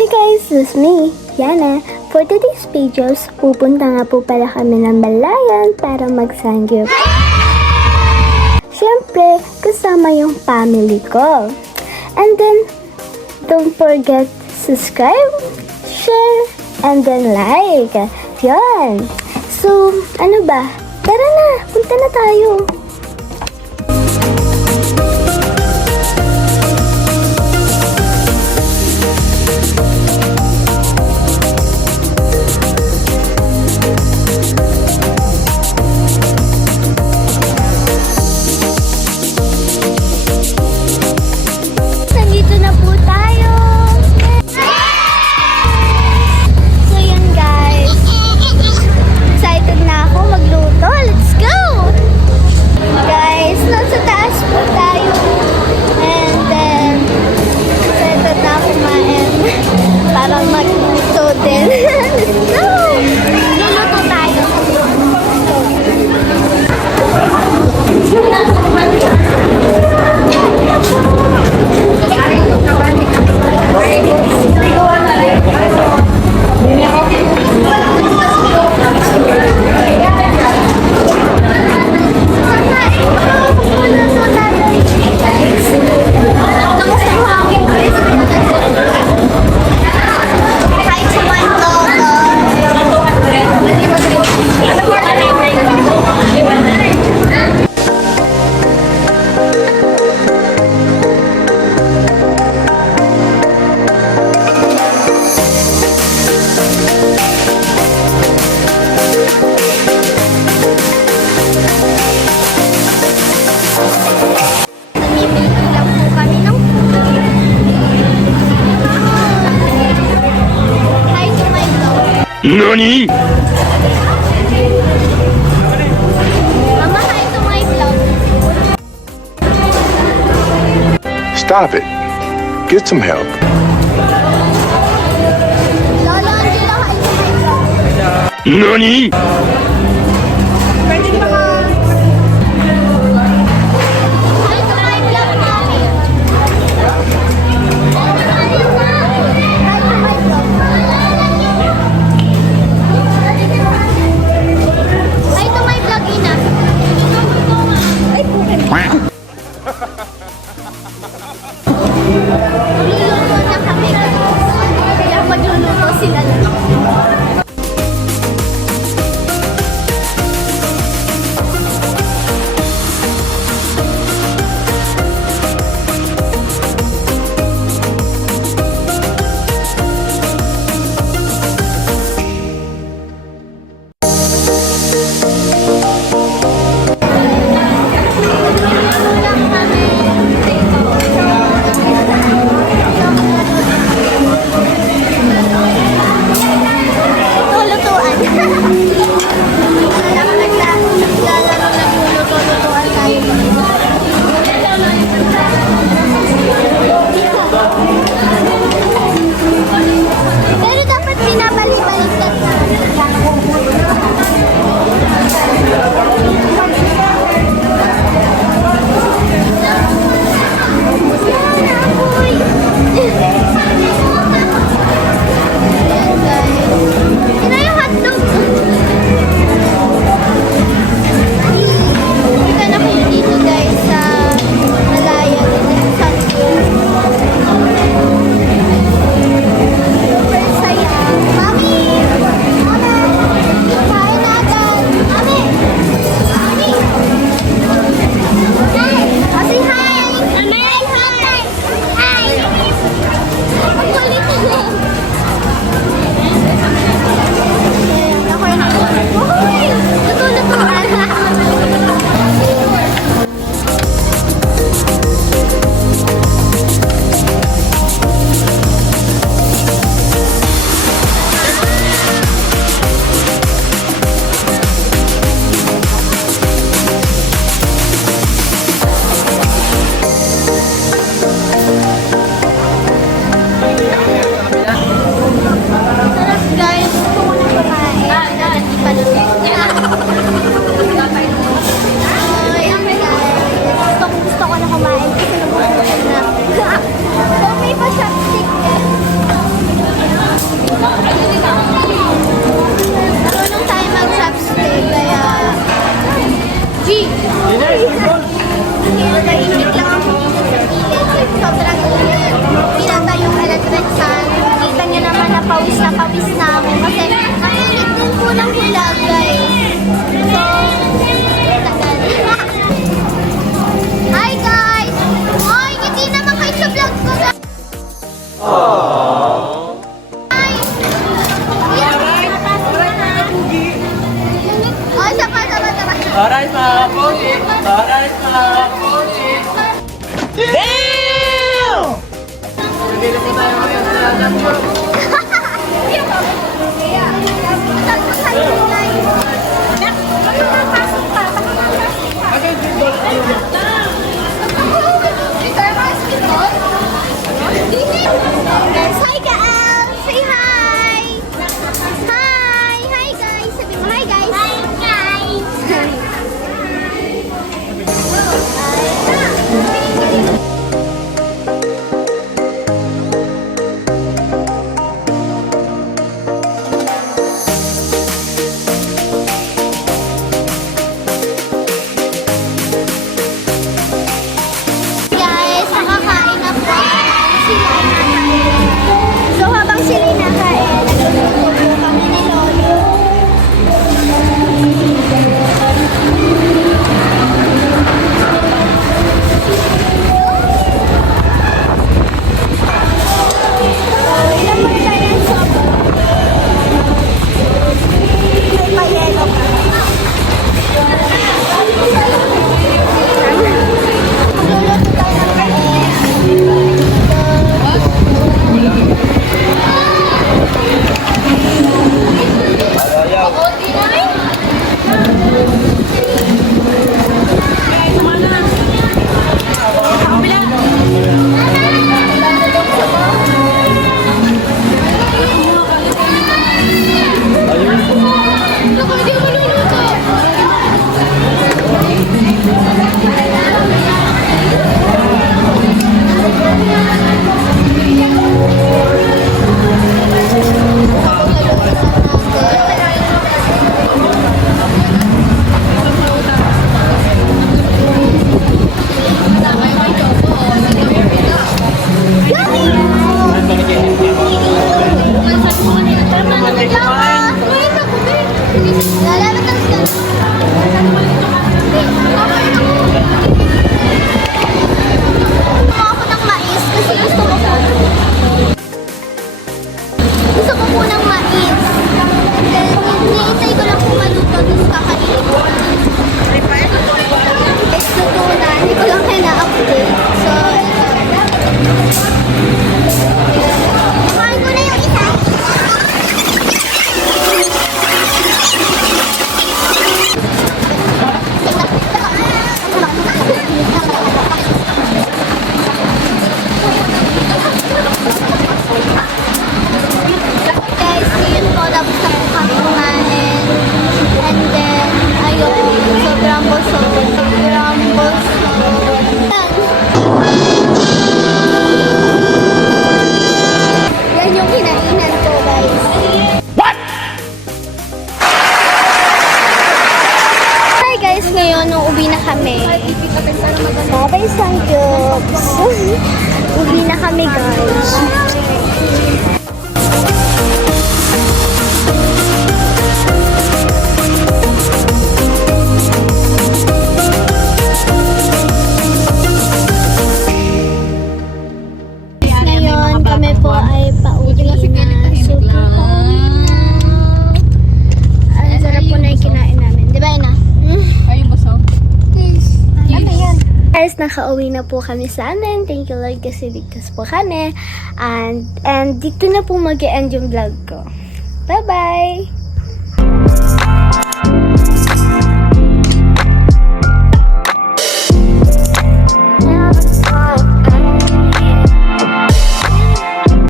Hey guys, this is me, Yana. For today's videos, pupunta nga po pala kami ng Balayan para mag-sangyup. Siyempre, kasama yung family ko. And then, don't forget subscribe, share, and then like. Yan. So, ano ba? Tara na, punta na tayo. Nandito na po tayo. So yun guys, excited na ako magluto. Let's go! Guys, nasa taas po tayo. And then, excited na ako kumain para magluto din. Let's go! Luluto tayo. NANI?! Mama, hi to my vlog. Stop it. Get some help. Lolo, Angela, hi to my vlog. NANI?! Hi to my vlog, Mami. Hi to my vlog. Hi to my vlog, Ina. Ay, pukin. Magluluto na kami. Kaya magluluto sila. office namin kasi nakilit din po ng vlog, guys. So, tagal. Hi, guys! Ay, hindi naman kayo sa vlog ko, guys. Hi! Ay, sapa. Alright mga pogi! Alright mga pogi! Damn! Nabili po tayo ngayon sa Danjo. Hi, guys! Say hi! Hi, guys! Sabi mo, hi, guys! Hi, guys! Guys, nakakain na po sila. So, habang sila nakain, nagluluto po kami ni Lolo. Ilan mo tayo ang sopa? May payelo ka. Magluluto tayo ng kain. Ako ng mais kasi gusto ko po ng mais. And then, niintay ko lang kung maluto, tapos kakainin ko. Guys, luto na. Hindi ko lang kayo na-update. So, kumain ko na yung isa. Guys, yun po, tapos na po kami kumain. And then, ayun, sobrang busog. Yan yung kinainan ko, guys. What? Hi guys, ngayon, nung uwi na kami. Bye-bye, Sankyups. Uwi na kami, guys. Ngayon, kami po ay pauwi na. Super pauwi na. Ang sarap po na yung kinain namin. Di ba, Ina? Kayo busog? Yes. Ano yan? Guys, nakauwi na po kami sa amin. Thank you Lord kasi ligtas po kami. And dito na po mag-e-end yung vlog ko. Bye-bye!